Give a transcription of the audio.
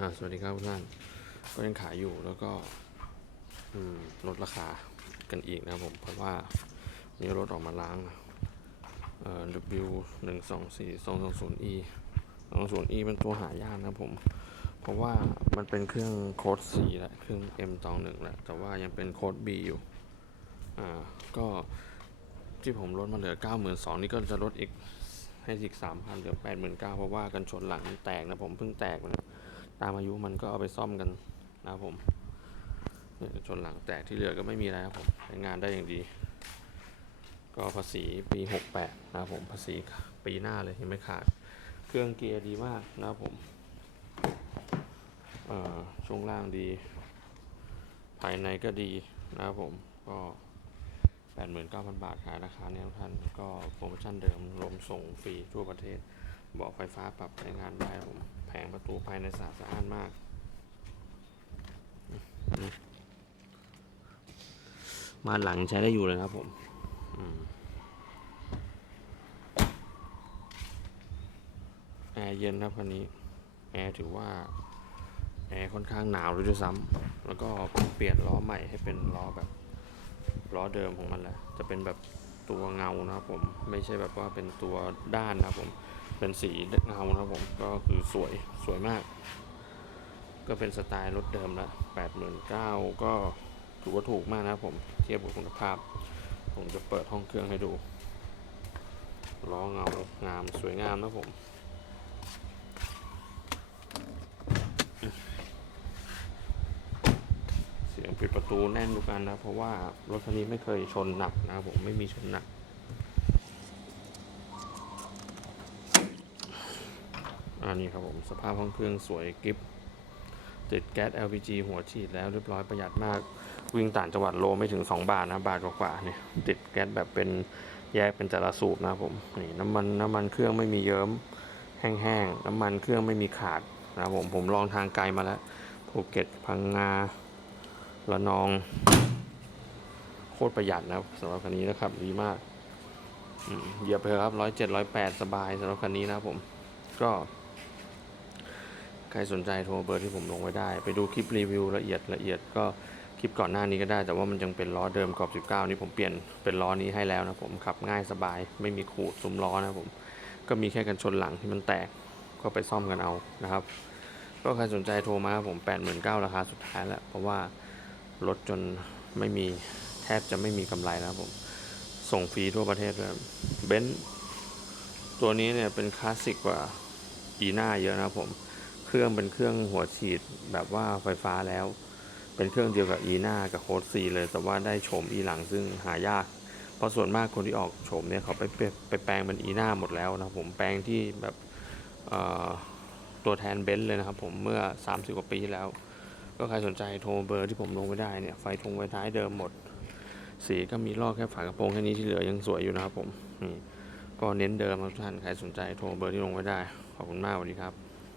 อ่าสวัสดีครับทุกท่านก็ยังขายอยู่แล้วก็อลดราคากันอีกนะครับผมเพราะว่ามีรถออกมาล้างเอ่อ W 1 2 4 2 2 0 E 2 0 E เป็นตัวหายากนะผม เพราะว่ามันเป็นเครื่องโค้ด C และเครื่อง M 2 1แหละแต่ว่ายังเป็นโค้ด B อยู่อ่าก็ที่ผมลดมาเหลือ92,000นี่ก็จะลดอีกให้อีก3,000เหลือ89,000เพราะว่ากันชนหลังแตกนะผมเพิ่งแตกมัน ตามอายุมันก็เอาไปซ่อมกันนะครับผมเนี่ยชนหลังแตกที่เหลือก็ไม่มีอะไรครับผมใช้งานได้อย่างดี ก็ภาษีปี 68 นะครับผมภาษีปีหน้าเลยยังไม่ขาด เครื่องเกียร์ดีมากนะครับผมช่วงล่างดี ภายในก็ดีนะครับผมก็89,000 บาทขายราคาเนี้ยท่านก็โปรโมชั่นเดิมรวมส่งฟรีทั่วประเทศเบอกไฟฟ้าปรับใช้งานได้ผม ประตูภายในสะอาดสะอ้านมากมานหลังใช้ได้อยู่เลยครับผมอืมแอร์เย็นครับคันนี้ แอร์ถือว่า แอร์ค่อนข้างหนาวเลยด้วยซ้ำแล้วก็เปลี่ยนล้อใหม่ให้เป็นล้อแบบล้อเดิมของมันแหละ จะเป็นแบบตัวเงานะครับผม ไม่ใช่แบบว่าเป็นตัวด้านนะครับผม เป็นสีเงานะครับผมก็คือสวยสวยมาก ก็เป็นสไตล์รถเดิมละแปดหมื่นเก้าก็ถือว่าถูกมากนะครับผมเทียบกับคุณภาพ ผมจะเปิดห้องเครื่องให้ดูล้อเงางามสวยงามนะผมเสียงปิดประตูแน่นทุกอันนะ เพราะว่ารถคันนี้ไม่เคยชนหนักนะครับผมไม่มีชนหนัก อันนี้ครับผมสภาพห้องเครื่องสวยกิฟติดแก๊ส LPG หัวฉีดแล้วเรียบร้อยประหยัดมาก วิ่งต่างจังหวัดโลไม่ถึง 2 บาทนะบาทกว่าๆเนี่ยติดแก๊สแบบเป็นแยกเป็นแต่ละสูบนะผมนี่น้ำมันน้ำมันเครื่องไม่มีเยิ้มแห้งๆน้ำมันเครื่องไม่มีขาดนะผมผมลองทางไกลมาแล้วภูเก็ตพังงาละนอง โคตรประหยัดนะสำหรับคันนี้นะครับดีมากเหยียบไปครับร้อยเจ็ดร้อยแปดสบายสำหรับคันนี้นะผมก็ ใครสนใจโทรเบอร์ที่ผมลงไว้ได้ ไปดูคลิปรีวิวละเอียดละเอียดก็คลิปก่อนหน้านี้ก็ได้ แต่ว่ามันยังเป็นล้อเดิมกรอบ 19 นี่ผมเปลี่ยนเป็นล้อนี้ให้แล้วนะผมขับง่ายสบาย ไม่มีขูดซุ้มล้อนะผม ก็มีแค่กันชนหลังที่มันแตกก็ไปซ่อมกันเอานะครับ ก็ใครสนใจโทรมาครับผม 89,000ราคาสุดท้ายแล้ว เพราะว่าลดจนไม่มีแทบจะไม่มีกำไรแล้วผม ส่งฟรีทั่วประเทศเลยเบนซ์ตัวนี้เนี่ยเป็นคลาสสิกกว่าอีน่าเยอะนะผม เครื่องเป็นเครื่องหัวฉีดแบบว่าไฟฟ้าแล้ว เป็นเครื่องเดียวกับอีน่ากับโค้ดซีเลย แต่ว่าได้โฉมอีหลังซึ่งหายาก เพราะส่วนมากคนที่ออกโฉมเนี่ยเขาไปไปไปแปลงเป็นอีน่าหมดแล้วนะผมแปลงที่แบบตัวแทนเบนซ์เลยนะครับผมเมื่อ 30 กว่าปีที่แล้ว ก็ใครสนใจโทรเบอร์ที่ผมลงไว้ได้เนี่ยไฟทงไฟท้ายเดิมหมด สีก็มีลอกแค่ฝากระโปรงแค่นี้ที่เหลือยังสวยอยู่นะครับผมนี่ก็เน้นเดิมครับทุกท่านใครสนใจโทรเบอร์ที่ลงไว้ได้ ขอบคุณมากสวัสดีครับ